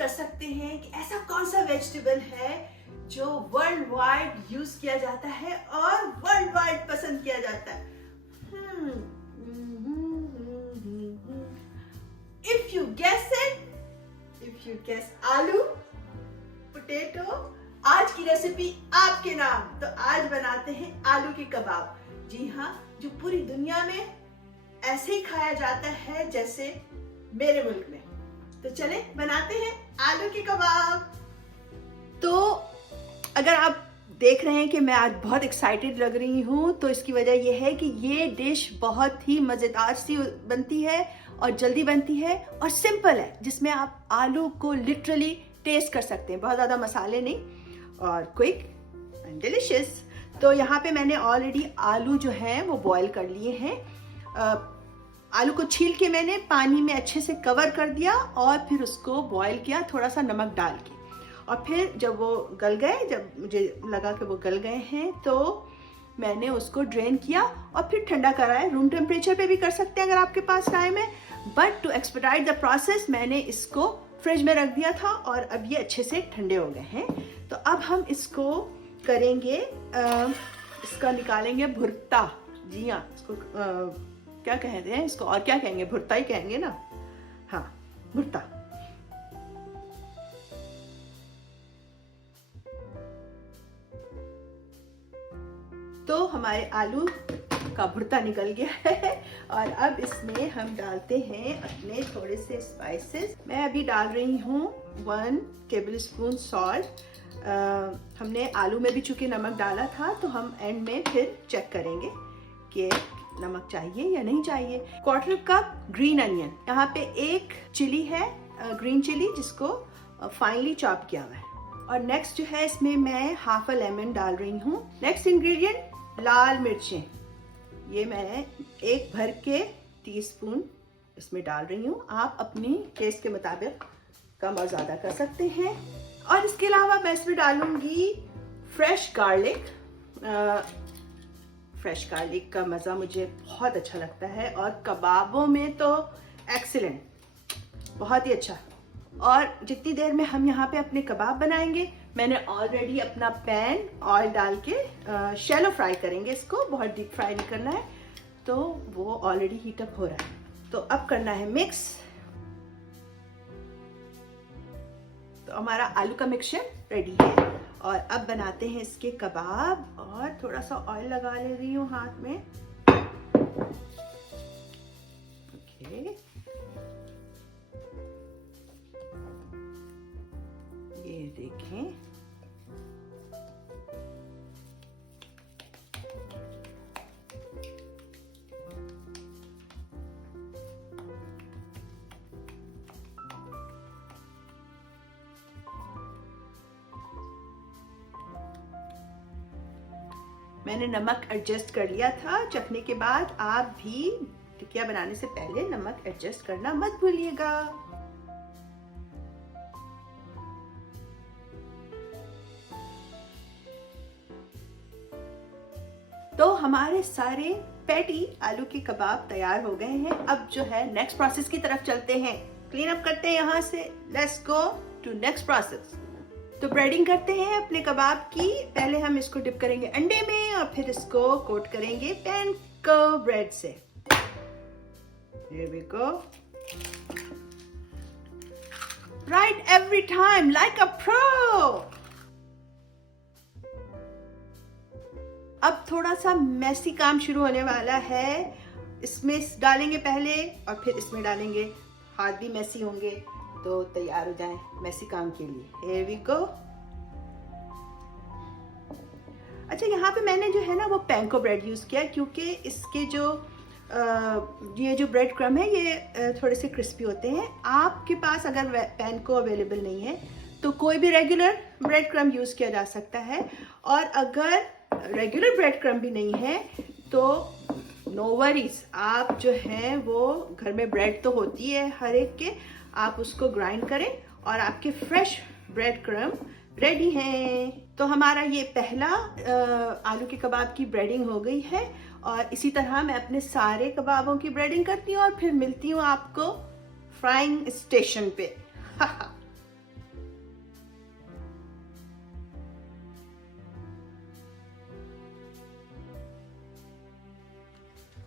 कर सकते हैं कि ऐसा कौन सा वेजिटेबल है जो वर्ल्ड वाइड यूज किया जाता है और वर्ल्ड वाइड पसंद किया जाता है. If you guess it, if you guess आलू, पोटैटो, आज की रेसिपी आपके नाम. तो आज बनाते हैं आलू के कबाब. जी हाँ, जो पूरी दुनिया में ऐसे ही खाया जाता है जैसे मेरे मुल्क में. तो चले बनाते हैं आलू के कबाब. तो अगर आप देख रहे हैं कि मैं आज बहुत एक्साइटेड लग रही हूँ, तो इसकी वजह यह है कि ये डिश बहुत ही मज़ेदार सी बनती है और जल्दी बनती है और सिंपल है, जिसमें आप आलू को लिटरली टेस्ट कर सकते हैं. बहुत ज़्यादा मसाले नहीं और क्विक एंड डिलिशियस. तो यहाँ पे मैंने ऑलरेडी आलू जो हैं वो बॉईल कर लिए हैं. आलू को छील के मैंने पानी में अच्छे से कवर कर दिया और फिर उसको बॉईल किया थोड़ा सा नमक डाल के. और फिर जब वो गल गए, जब मुझे लगा कि वो गल गए हैं, तो मैंने उसको ड्रेन किया और फिर ठंडा कराया. रूम टेम्परेचर पे भी कर सकते हैं अगर आपके पास टाइम है, but to expedite the process मैंने इसको फ्रिज में रख दिया था और अब ये अच्छे से ठंडे हो गए हैं. तो अब हम इसको करेंगे, इसका निकालेंगे भुर्ता. जी हाँ, इसको क्या कहते हैं, इसको और क्या कहेंगे, भुर्ता ही कहेंगे ना. हाँ, भुर्ता. तो हमारे आलू का भुर्ता निकल गया है और अब इसमें हम डालते हैं अपने थोड़े से स्पाइसेस. मैं अभी डाल रही हूँ 1 टेबलस्पून सॉल्ट. हमने आलू में भी चूंकि नमक डाला था, तो हम एंड में फिर चेक करेंगे कि नमक चाहिए या नहीं चाहिए. 1/4 कप ग्रीन अनियन. यहाँ पे एक चिली है, ग्रीन चिली, जिसको फाइनली चॉप किया हुआ है. और नेक्स्ट जो है, इसमें मैं हाफ अ लेमन डाल रही हूँ. नेक्स्ट इंग्रेडिएंट लाल मिर्चें. ये मैं 1 भर के टीस्पून इसमें डाल रही हूँ. आप अपनी टेस्ट के मुताबिक कम और ज़्यादा कर सकते हैं. और इसके अलावा मैं इसमें डालूंगी फ्रेश गार्लिक. फ्रेश गार्लिक का मज़ा मुझे बहुत अच्छा लगता है और कबाबों में तो एक्सीलेंट, बहुत ही अच्छा. और जितनी देर में हम यहाँ पे अपने कबाब बनाएंगे, मैंने ऑलरेडी अपना पैन ऑयल डाल के शैलो फ्राई करेंगे इसको, बहुत डीप फ्राई नहीं करना है. तो वो ऑलरेडी हीट अप हो रहा है. तो अब करना है मिक्स. तो हमारा आलू का मिक्सचर रेडी है और अब बनाते हैं इसके कबाब. और थोड़ा सा ऑयल लगा ले रही हूँ हाथ में. ओके, ये देखें. मैंने नमक एडजस्ट कर लिया था चखने के बाद. आप भी टिकिया बनाने से पहले नमक एडजस्ट करना मत भूलिएगा. तो हमारे सारे पैटी आलू के कबाब तैयार हो गए हैं. अब जो है नेक्स्ट प्रोसेस की तरफ चलते हैं. क्लीन अप करते हैं यहाँ से. Let's go to next process. तो ब्रेडिंग करते हैं अपने कबाब की. पहले हम इसको डिप करेंगे अंडे में और फिर इसको कोट करेंगे पैन को ब्रेड से. Here we go. Right every time like a pro. अब थोड़ा सा मैसी काम शुरू होने वाला है. इसमें डालेंगे पहले और फिर इसमें डालेंगे. हाथ भी मैसी होंगे, तो तैयार हो जाएं मैसी काम के लिए. Here we go. अच्छा, यहाँ पे मैंने जो है ना वो पैनको ब्रेड यूज़ किया, क्योंकि इसके जो ये जो ब्रेड क्रम है ये थोड़े से क्रिस्पी होते हैं. आपके पास अगर पैनको अवेलेबल नहीं है तो कोई भी रेगुलर ब्रेड क्रम यूज़ किया जा सकता है. और अगर रेगुलर ब्रेड क्रम भी नहीं है तो नो वरीज. आप जो है वो घर में ब्रेड तो होती है हर एक के, आप उसको ग्राइंड करें और आपके फ्रेश ब्रेड क्रम रेडी हैं. तो हमारा ये पहला आलू के कबाब की ब्रेडिंग हो गई है. और इसी तरह मैं अपने सारे कबाबों की ब्रेडिंग करती हूँ और फिर मिलती हूँ आपको फ्राइंग स्टेशन पे.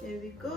Here we go.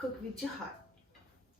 cook with your heart.